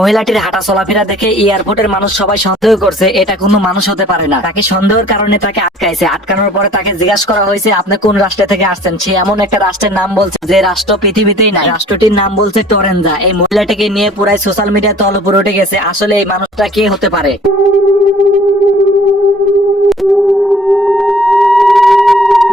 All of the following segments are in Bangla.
মহিলাটির হাঁটা চলাফেরা দেখে এয়ারপোর্টের মানুষ সবাই সন্দেহ করছে, এটা কোনো মানুষ হতে পারে না। তাকে সন্দেহের কারণে তাকে আটকাইছে। আটকানোর পরে তাকে জিজ্ঞাসা করা হয়েছে, আপনি কোন রাষ্ট্র থেকে আসছেন? সে এমন একটা রাষ্ট্রের নাম বলছে যে রাষ্ট্র পৃথিবীতেই নাই। রাষ্ট্রটির নাম বলছে টরেনজা। এই মহিলাটিকে নিয়ে পুরাই সোশ্যাল মিডিয়া তলপুর উঠে গেছে। আসলে এই মানুষটা কে হতে পারে?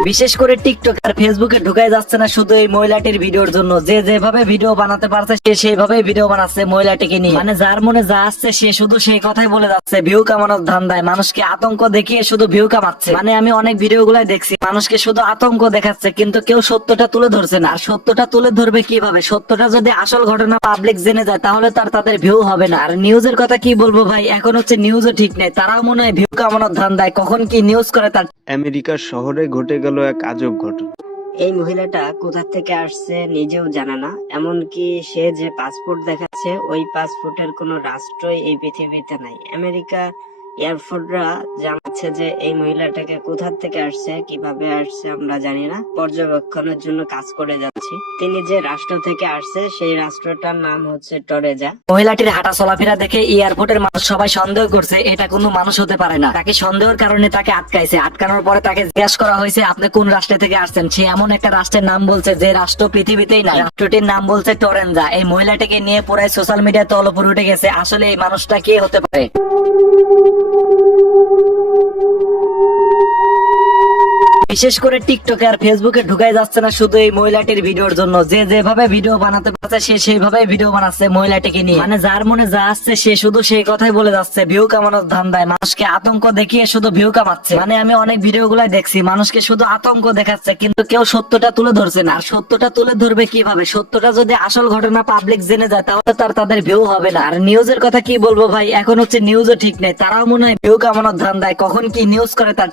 বিশেষ করে টিকটক আর ফেসবুকে ঢুকাই যাচ্ছে না শুধু এই মহিলাটির ভিডিওর জন্য। যে যেভাবে ভিডিও বানাতে পারছে, সে সেইভাবে ভিডিও বানাচ্ছে মহিলাটিকে নিয়ে। মানে যার মনে যা আসছে, সে শুধু সেই কথাই বলে যাচ্ছে, ভিউ কামানোর ধান্দায় মানুষকে আতঙ্ক দেখিয়ে শুধু ভিউ কামাচ্ছে। মানে আমি অনেক ভিডিও গুলাই দেখছি, মানুষকে শুধু আতঙ্ক দেখাচ্ছে, কিন্তু কেউ সত্যটা তুলে ধরছে না। আর সত্যটা তুলে ধরবে কীভাবে? সত্যটা যদি আসল ঘটনা পাবলিক জেনে যায়, তাহলে তার তাদের ভিউ হবে না। আর নিউজের কথা কি বলব ভাই? এখন হচ্ছে নিউজও ঠিক নেই। তারাও মনে হয় ভিউ কামানোর ধান্দায়। কখন কি নিউজ করে তার আমেরিকার শহরে ঘটে গেল এক আজব ঘটনা। এই মহিলাটা কোথা থেকে আসছে নিজেও জানে না, এমনকি সে যে পাসপোর্ট দেখাচ্ছে, ওই পাসপোর্টের কোনো রাষ্ট্রই এই পৃথিবীতে নাই। আমেরিকা এয়ারফোর্টরা জানাচ্ছে যে এই মহিলাটাকে কোথা থেকে আসছে, কীভাবে আসছে আমরা জানি না। পর্যবেক্ষণের জন্য কাজ করে যাচ্ছি। তিনি যে রাষ্ট্র থেকে আসছে, সেই রাষ্ট্রটার নাম হচ্ছে টরেজা। মহিলাটির হাঁটা চলাফেরা দেখে এয়ারপোর্টের মানুষ সবাই সন্দেহ করছে, এটা কোনো মানুষ হতে পারে না। তাকে সন্দেহের কারণে তাকে আটকাইছে। আটকানোর পরে তাকে জিজ্ঞাসা করা হয়েছে, আপনি কোন রাষ্ট্র থেকে আসছেন? সে এমন একটা রাষ্ট্রের নাম বলছে যে রাষ্ট্র পৃথিবীতেই নাই। রাষ্ট্রটির নাম বলছে টরেনজা। এই মহিলাটিকে নিয়ে পুরাই সোশ্যাল মিডিয়া তলপুর উঠে গেছে। আসলে এই মানুষটা কে হতে পারে? বিশেষ করে টিকটকে আর ফেসবুকে ঢুকাই যাচ্ছে না, শুধু এই মহিলাটির ভিডিওর জন্য। যে যেভাবে ভিডিও বানাতে পারছে, সে সেইভাবে ভিডিও বানাচ্ছে মহিলাটিকে নিয়ে। মানে যার মনে যা আসছে, সে শুধু সেই কথাই বলে যাচ্ছে, ভিউ কামানোর ধান্দায় মানুষকে আতঙ্ক দেখিয়ে শুধু ভিউ কামাচ্ছে। মানে আমি অনেক ভিডিও গুলাই দেখছি, মানুষকে শুধু আতঙ্ক দেখাচ্ছে, কিন্তু কেউ সত্যটা তুলে ধরছে না। আর সত্যটা তুলে ধরবে কীভাবে? সত্যটা যদি আসল ঘটনা পাবলিক জেনে যায়, তাহলে তার তাদের ভিউ হবে না। আর নিউজের কথা কি বলব ভাই? এখন হচ্ছে নিউজও ঠিক নেই। তারাও মনে হয় ভিউ কামানোর ধান্দায়। কখন কি নিউজ করে তার